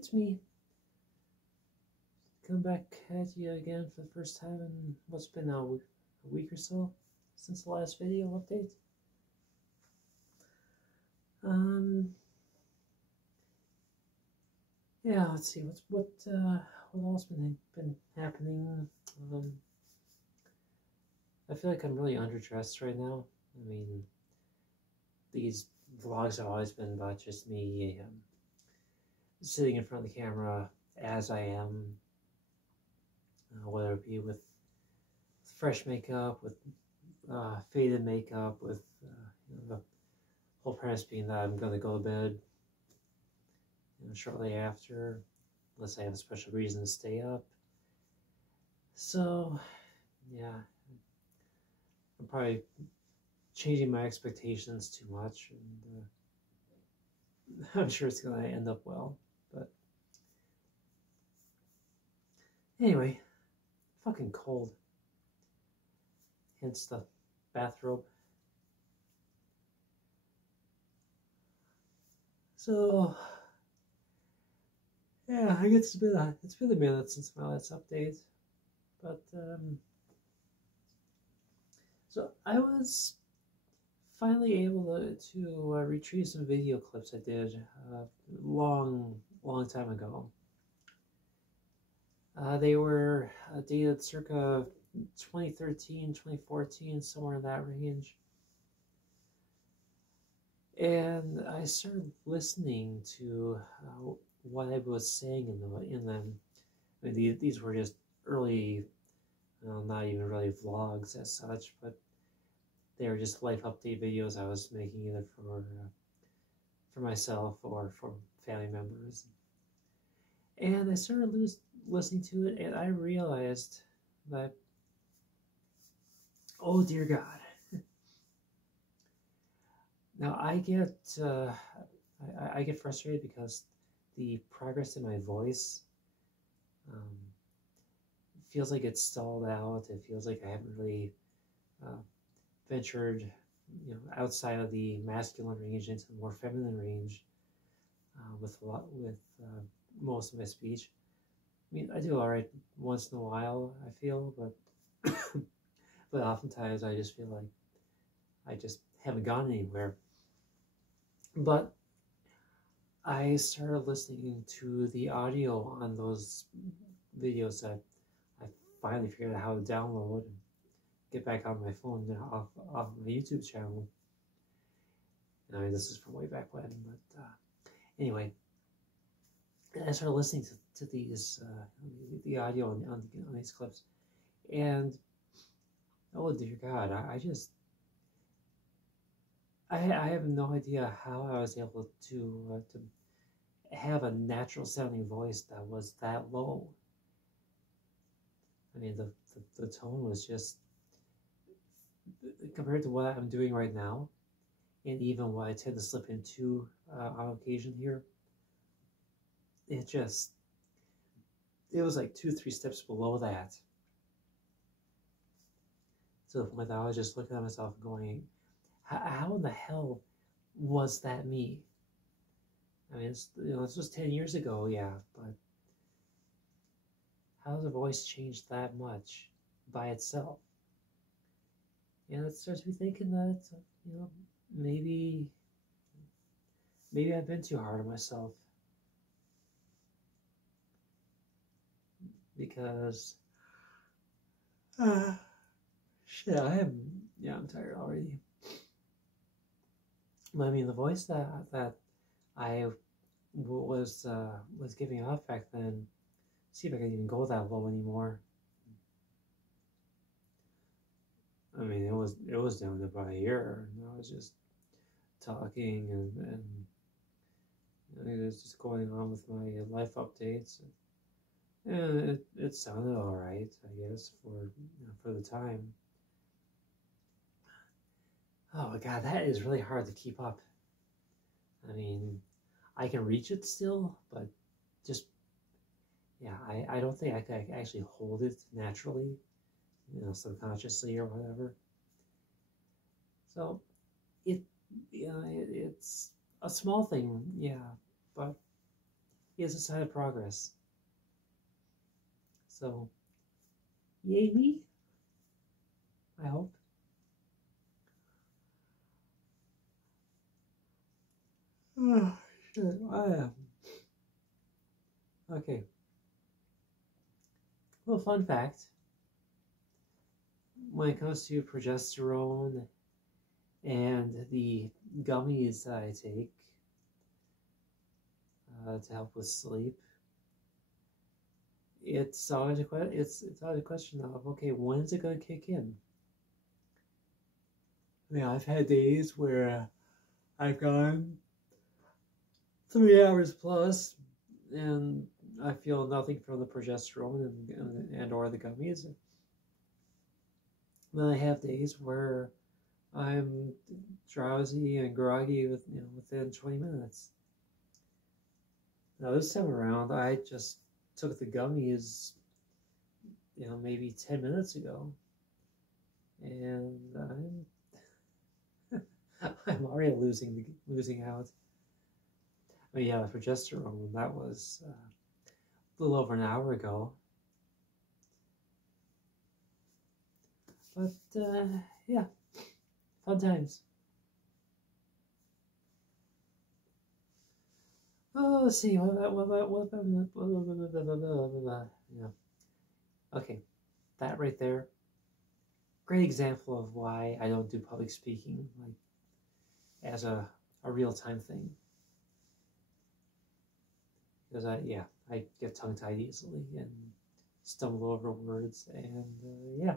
it's me. Come back at you again for the first time in what's been now a week or so since the last video update. Yeah, let's see what else been happening. I feel like I'm really underdressed right now. I mean, these vlogs have always been about just me sitting in front of the camera as I am, whether it be with fresh makeup, with faded makeup, with the whole premise being that I'm going to go to bed shortly after, unless I have a special reason to stay up. So, yeah, I'm probably changing my expectations too much, and I'm sure it's going to end up well. But anyway, fucking cold. Hence the bathrobe. So, yeah, I guess it's been a minute since my last update, but so I was finally able to retrieve some video clips I did a long time ago. They were dated circa 2013, 2014, somewhere in that range. And I started listening to what I was saying in them. I mean, these were just early, not even really vlogs as such, but they were just life update videos I was making either for myself or for family members. And I started listening to it, and I realized that, oh dear God. Now I get frustrated because the progress in my voice feels like it's stalled out. It feels like I haven't really ventured, outside of the masculine range into the more feminine range with most of my speech. I mean, I do all right once in a while, I feel, but but oftentimes I just feel like I just haven't gone anywhere. But I started listening to the audio on those videos that I finally figured out how to download and get back on my phone off my YouTube channel. And I mean, this is from way back when, but anyway, I started listening to these the audio on these clips, and oh dear God, I have no idea how I was able to have a natural sounding voice that was that low. I mean, the tone was just, compared to what I'm doing right now, and even what I tend to slip into on occasion here, it was like 2-3 steps below that. To the point that I was just looking at myself and going, how in the hell was that me? I mean, it's just 10 years ago, yeah, but how does a voice change that much by itself? And it starts me thinking that, maybe I've been too hard on myself. Because, shit, I'm tired already. But I mean, the voice that I was giving off back then, see if I can even go that low anymore. I mean, it was down to about a year, and I was just talking and it was just going on with my life updates, and it sounded all right, I guess, for the time. Oh my God, that is really hard to keep up. I mean, I can reach it still, but just, yeah, I don't think I could actually hold it naturally, subconsciously or whatever. So it's a small thing, yeah, but is a sign of progress. So, yay me, I hope. Oh, shit. Okay. Well, fun fact. When it comes to progesterone and the gummies that I take to help with sleep, it's always a question of, okay, when's it gonna kick in? I mean, I've had days where I've gone 3 hours plus, and I feel nothing from the progesterone and or the gummies. Then I have days where I'm drowsy and groggy within 20 minutes. Now this time around, I just took the gummies, maybe 10 minutes ago, and I'm already losing out. But yeah, the progesterone, that was a little over an hour ago. But yeah, fun times. Oh, let's see. What about yeah. Okay, that right there. Great example of why I don't do public speaking like as a real-time thing. Because I get tongue-tied easily and stumble over words, and yeah.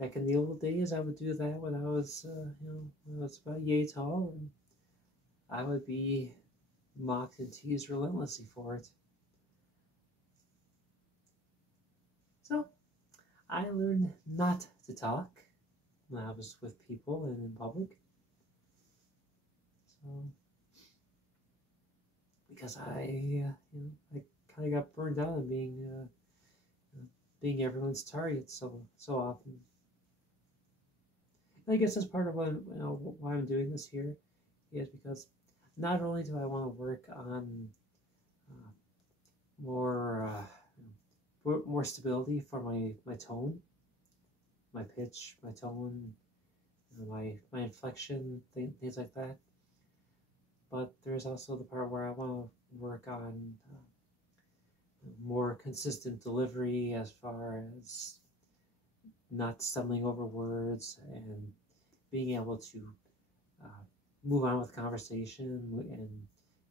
Back in the old days, I would do that when I was, when I was about yay tall, and I would be mocked and teased relentlessly for it. So, I learned not to talk when I was with people and in public. So, because I kind of got burned out on being everyone's target so often. And I guess that's part of why I'm doing this here, is because not only do I want to work on more stability for my tone, my pitch, my tone, my inflection, things like that. But there's also the part where I want to work on more consistent delivery, as far as not stumbling over words and being able to move on with conversation and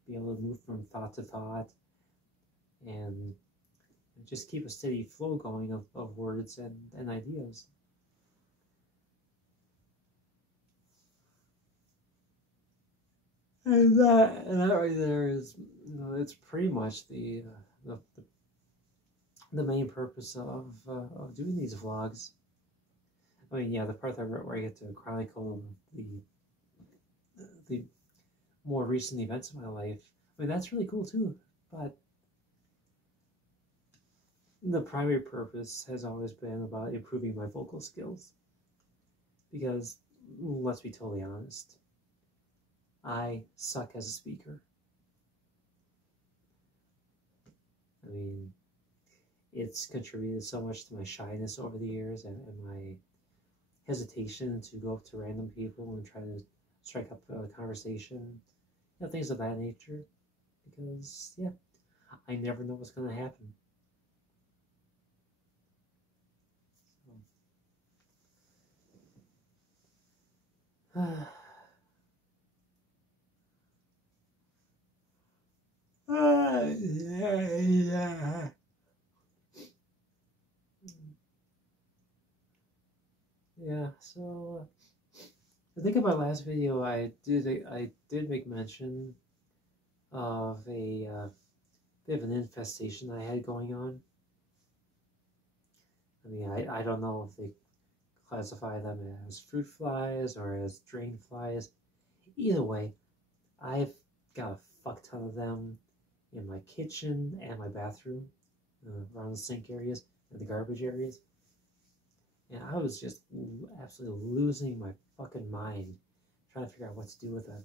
be able to move from thought to thought and just keep a steady flow going of words and ideas. And that right there is, it's pretty much the main purpose of doing these vlogs. I mean, yeah, the part where I get to chronicle the more recent events of my life, I mean, that's really cool too. But the primary purpose has always been about improving my vocal skills. Because, let's be totally honest, I suck as a speaker. I mean, it's contributed so much to my shyness over the years and my hesitation to go up to random people and try to strike up a conversation, things of that nature. Because, yeah, I never know what's going to happen. Yeah. Yeah, so I think in my last video I did make mention of a bit of an infestation I had going on. I mean, I don't know if they classify them as fruit flies or as drain flies. Either way, I've got a fuck ton of them in my kitchen and my bathroom, around the sink areas and the garbage areas. And I was just absolutely losing my fucking mind trying to figure out what to do with them,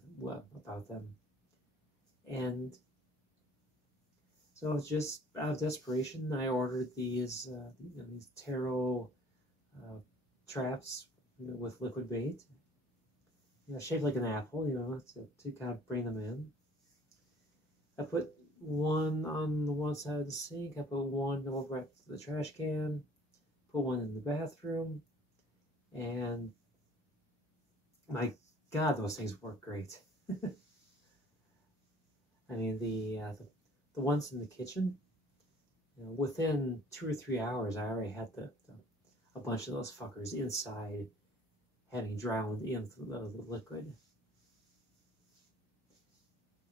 about them. And so just out of desperation, I ordered these these tarot traps, with liquid bait, shaped like an apple, to kind of bring them in. I put one on the one side of the sink. I put one over at the trash can. Put one in the bathroom, and my God, those things work great. I mean, the ones in the kitchen, within 2 or 3 hours, I already had a bunch of those fuckers inside, having drowned in the liquid.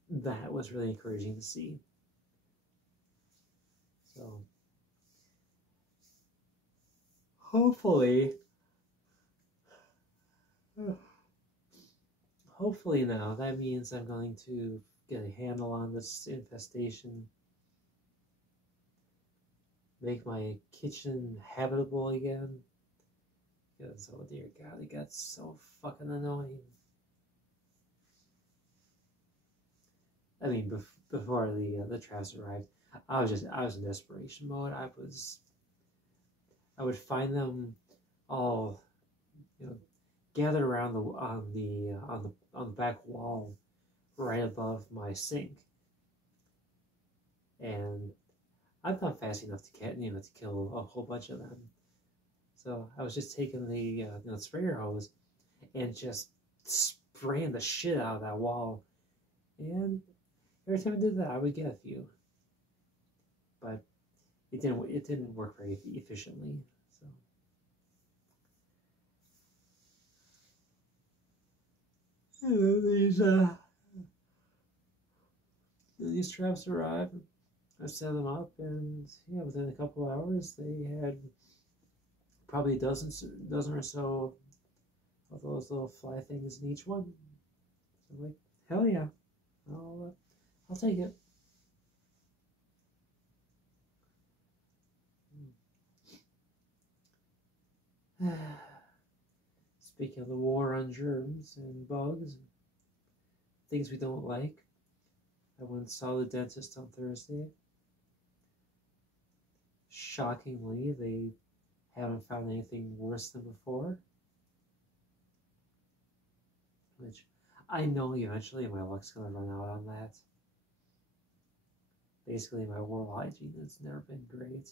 That was really encouraging to see. So hopefully now that means I'm going to get a handle on this infestation, make my kitchen habitable again, because, oh dear God, it got so fucking annoying. I mean, before the traps arrived, I was in desperation mode. I would find them all, gathered around on the back wall, right above my sink, and I'm not fast enough to kill a whole bunch of them. So I was just taking the sprayer hose and just spraying the shit out of that wall, and every time I did that, I would get a few, but it didn't work very efficiently. So these traps arrived. I set them up, and within a couple hours, they had probably a dozen or so of those little fly things in each one. So I'm like, hell yeah, I'll take it. Speaking of the war on germs and bugs, things we don't like, I went and saw the dentist on Thursday. Shockingly, they haven't found anything worse than before, which I know eventually my luck's going to run out on that. Basically, my oral hygiene has never been great.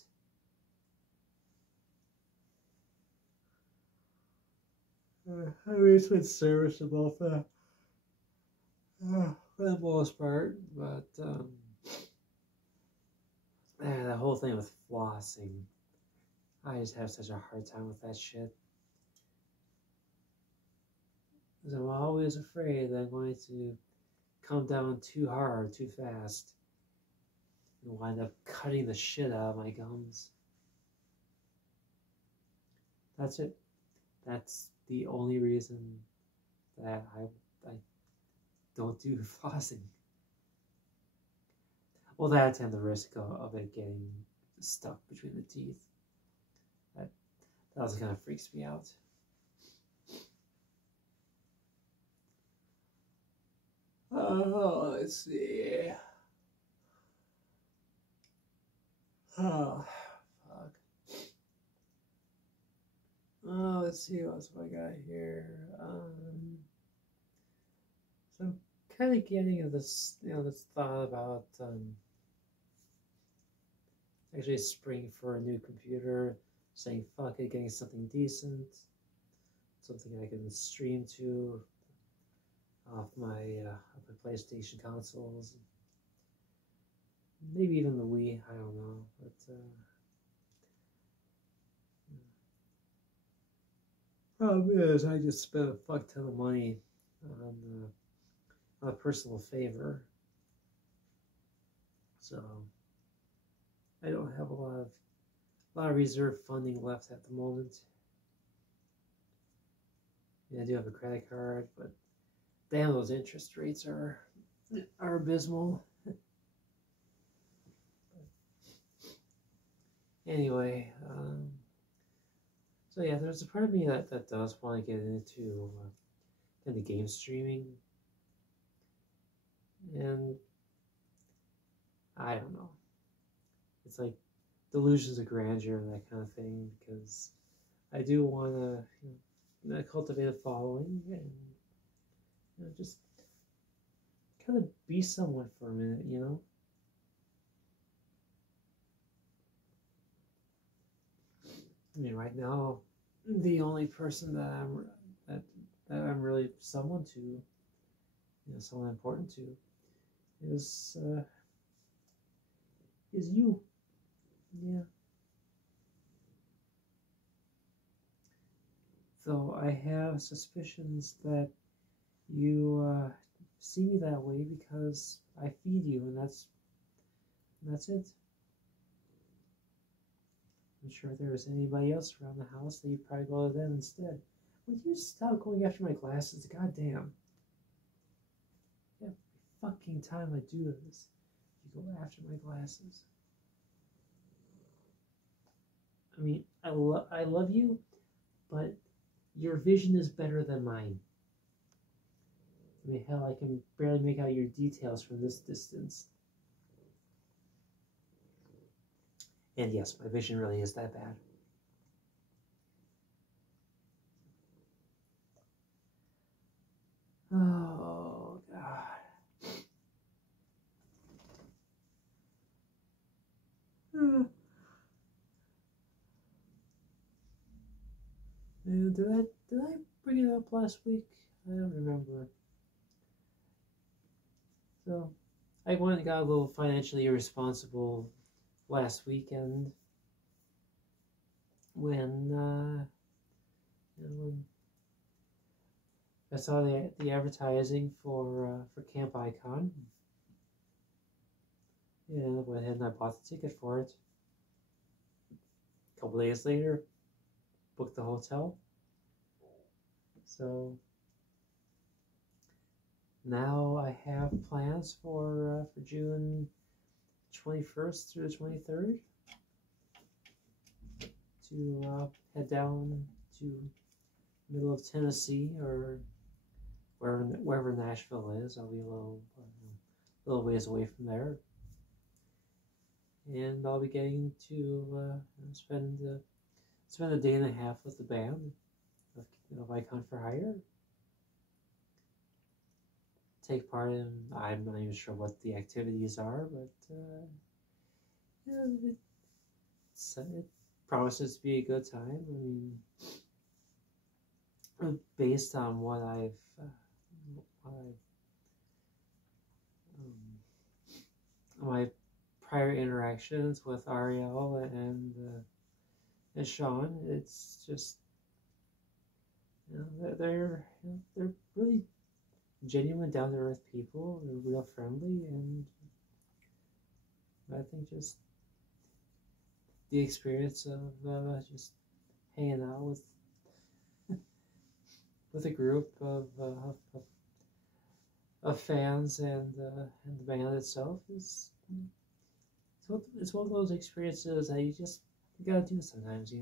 I mean, it's been serviceable for the most part, but the whole thing with flossing, I just have such a hard time with that shit. Because I'm always afraid that I'm going to come down too hard, too fast, and wind up cutting the shit out of my gums. That's it. That's the only reason that I don't do flossing. Well, that and the risk of it getting stuck between the teeth. That also kind of freaks me out. Oh, let's see. Oh, fuck. Oh, let's see what else I got here. So I'm kind of getting this, this thought about actually spring for a new computer, saying fuck it, getting something decent, something I can stream to off my PlayStation consoles, maybe even the Wii. I don't know, but problem is I just spent a fuck ton of money on a personal favor, so I don't have a lot of reserve funding left at the moment. Yeah, I do have a credit card, but damn, those interest rates are abysmal. Anyway, so yeah, there's a part of me that does want to get into game streaming, and I don't know. It's like delusions of grandeur and that kind of thing, because I do want to, cultivate a following and just kind of be someone for a minute, I mean, right now, the only person that that I'm really someone to, someone important to, is you. Yeah. Though I have suspicions that you see me that way because I feed you, and that's it. I'm sure if there was anybody else around the house, that you'd probably go to them instead. Would you stop going after my glasses? Goddamn. Every fucking time I do this, you go after my glasses. I mean, I love you, but your vision is better than mine. I mean, hell, I can barely make out your details from this distance. And yes, my vision really is that bad. Oh, God. Did I bring it up last week? I don't remember. So, I went and got a little financially irresponsible last weekend when I saw the advertising for Camp Icon. Yeah, I went ahead and I bought the ticket for it. A couple days later, booked the hotel. So now I have plans for June 21st through the 23rd to head down to middle of Tennessee or wherever Nashville is. I'll be a little ways away from there, and I'll be getting to spend a day and a half with the band of Icon for Hire. Take part in, I'm not even sure what the activities are, but it promises to be a good time. I mean, based on what my prior interactions with Ariel and Sean, it's just they're really genuine, down to earth people. They're real friendly, and I think just the experience of just hanging out with a group of fans and the band itself is it's one of those experiences that you gotta do sometimes,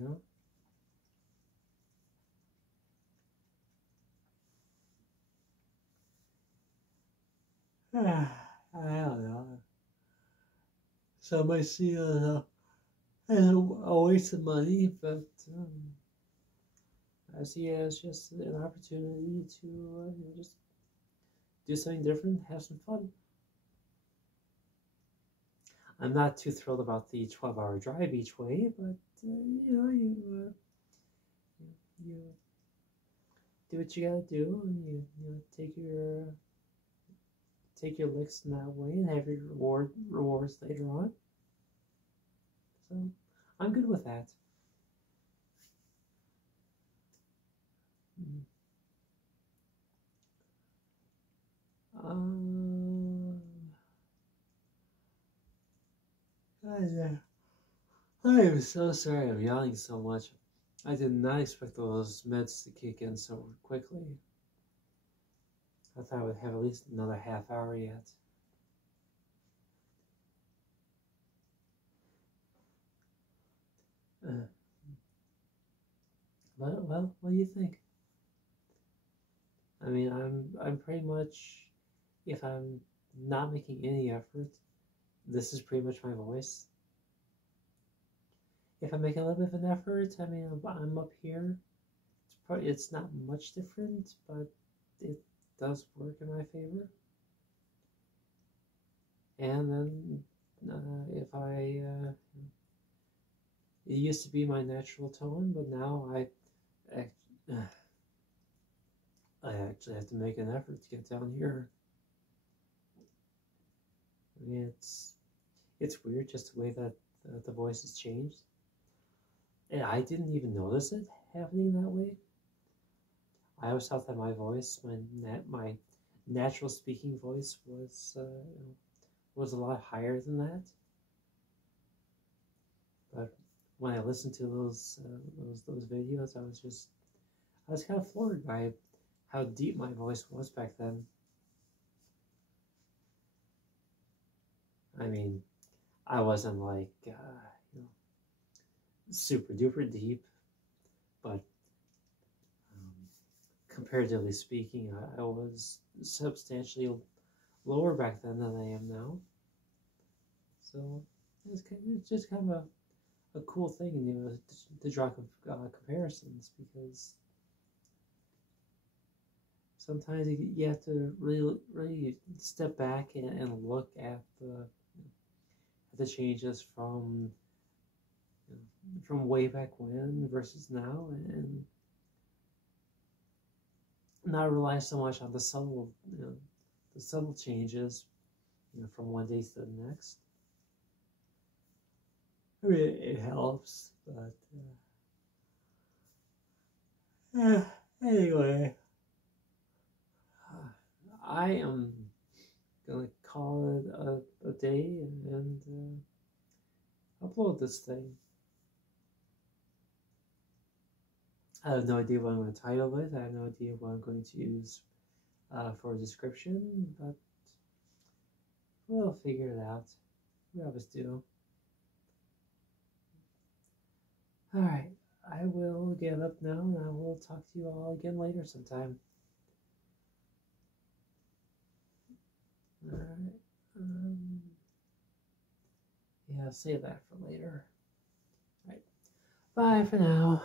I don't know. Some might see it as a waste of money, but I see it as just an opportunity to just do something different, have some fun. I'm not too thrilled about the 12-hour drive each way, but you do what you gotta do, and you take your licks in that way and have your rewards later on. So I'm good with that. I am so sorry I'm yelling so much. I did not expect those meds to kick in so quickly. I thought I would have at least another half hour yet. Well, what do you think? I mean, I'm pretty much, if I'm not making any effort, this is pretty much my voice. If I make a little bit of an effort, I mean, I'm up here. It's not much different, but it does work in my favor. And then if it used to be my natural tone, but now I actually have to make an effort to get down here. I mean, it's weird just the way that the voice has changed. And I didn't even notice it happening that way. I always thought that my voice, my natural speaking voice, was a lot higher than that. But when I listened to those videos, I was kind of floored by how deep my voice was back then. I mean, I wasn't like super duper deep, but comparatively speaking, I was substantially lower back then than I am now. So it's just kind of a cool thing, to draw comparisons, because sometimes you have to really step back and look at the changes from way back when versus now, and not rely so much on the subtle changes, from one day to the next. I mean, it helps, but anyway, I am gonna call it a day and upload this thing. I have no idea what I'm going to title it. I have no idea what I'm going to use for a description, but we'll figure it out. We always do. Alright, I will get up now and I will talk to you all again later sometime. Alright. Yeah, I'll save that for later. Alright. Bye for now.